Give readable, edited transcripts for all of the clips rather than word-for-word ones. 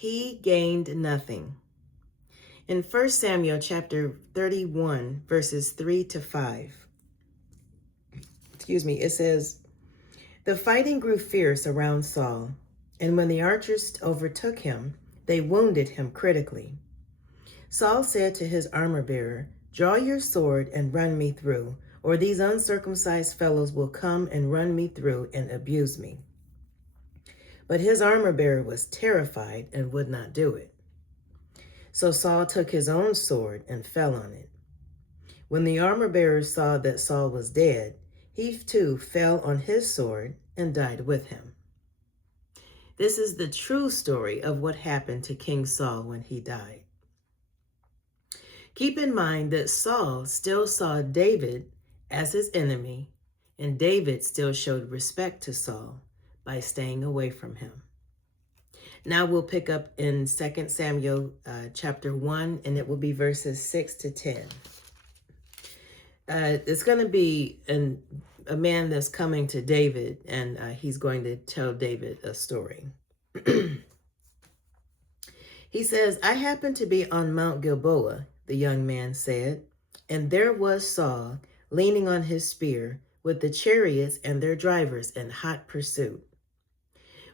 he gained nothing. In 1 Samuel chapter 31, verses 3 to 5, it says, "The fighting grew fierce around Saul, and when the archers overtook him, they wounded him critically. Saul said to his armor-bearer, 'Draw your sword and run me through, or these uncircumcised fellows will come and run me through and abuse me.' But his armor-bearer was terrified and would not do it. So Saul took his own sword and fell on it. When the armor-bearer saw that Saul was dead, he too fell on his sword and died with him." This is the true story of what happened to King Saul when he died. Keep in mind that Saul still saw David as his enemy, and David still showed respect to Saul by staying away from him. Now we'll pick up in 2 Samuel chapter 1, and it will be verses 6 to 10. It's going to be a man that's coming to David, and he's going to tell David a story. He says, "I happened to be on Mount Gilboa," the young man said, "and there was Saul leaning on his spear with the chariots and their drivers in hot pursuit.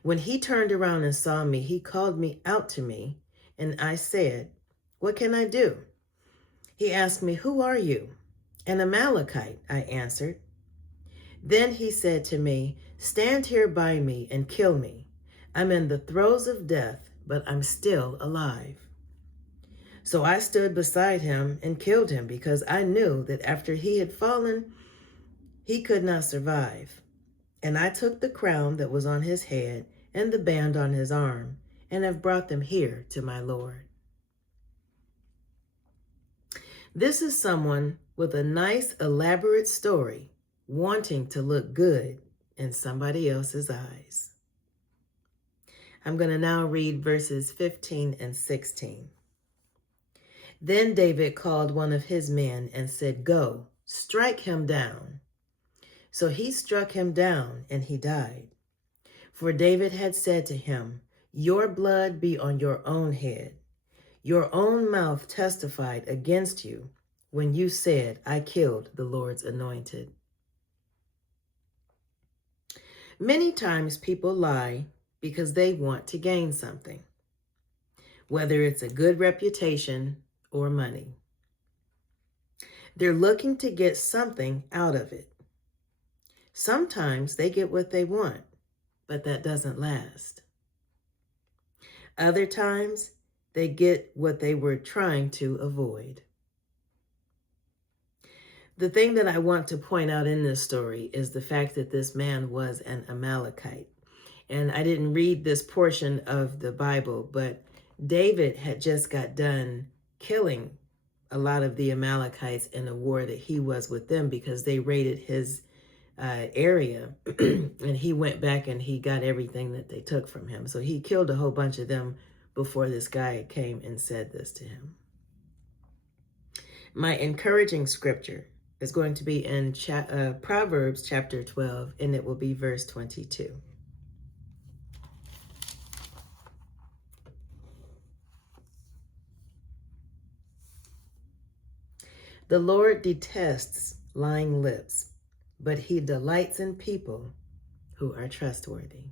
When he turned around and saw me, he called me out to me, and I said, 'What can I do?' He asked me, 'Who are you?' 'An Amalekite,' I answered. Then he said to me, 'Stand here by me and kill me. I'm in the throes of death, but I'm still alive.' So I stood beside him and killed him because I knew that after he had fallen, he could not survive. And I took the crown that was on his head and the band on his arm, and have brought them here to my Lord." This is someone with a nice, elaborate story, wanting to look good in somebody else's eyes. I'm going to now read verses 15 and 16. "Then David called one of his men and said, 'Go, strike him down.' So he struck him down, and he died. For David had said to him, 'Your blood be on your own head. Your own mouth testified against you when you said, I killed the Lord's anointed.'" Many times people lie because they want to gain something, whether it's a good reputation or money. They're looking to get something out of it. Sometimes they get what they want, but that doesn't last. Other times, they get what they were trying to avoid. The thing that I want to point out in this story is the fact that this man was an Amalekite. And I didn't read this portion of the Bible, but David had just got done killing a lot of the Amalekites in a war that he was with them because they raided his area and he went back and he got everything that they took from him. So he killed a whole bunch of them before this guy came and said this to him. My encouraging scripture is going to be in Proverbs chapter 12, and it will be verse 22. "The Lord detests lying lips, but he delights in people who are trustworthy."